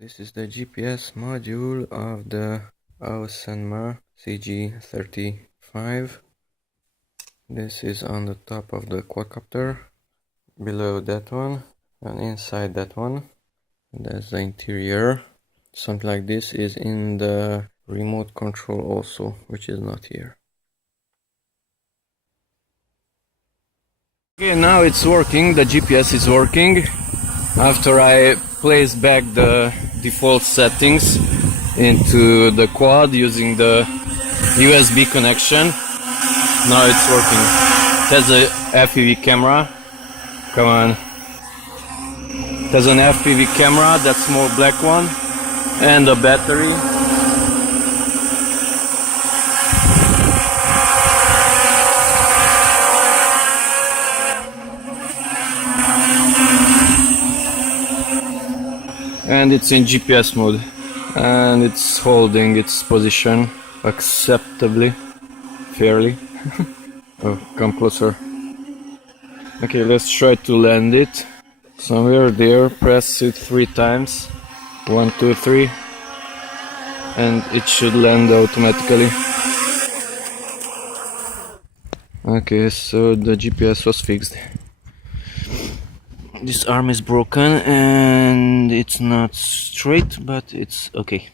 This is the GPS module of the Aosenma CG035. This is on the top of the quadcopter, below that one, and inside that one. That's the interior. Something like this is in the remote control also, which is not here. Okay, now it's working, the GPS is working. After I place back the default settings into the quad using the USB connection, now it's working. It has a FPV camera. Come on. It has an FPV camera, that small black one, and a battery. And it's in GPS mode, and it's holding its position acceptably, fairly. Oh, come closer. Okay, let's try to land it somewhere there. Press it 3 times, 1, 2, 3, and it should land automatically. Okay, so the GPS was fixed. This arm is broken and it's not straight, but it's okay.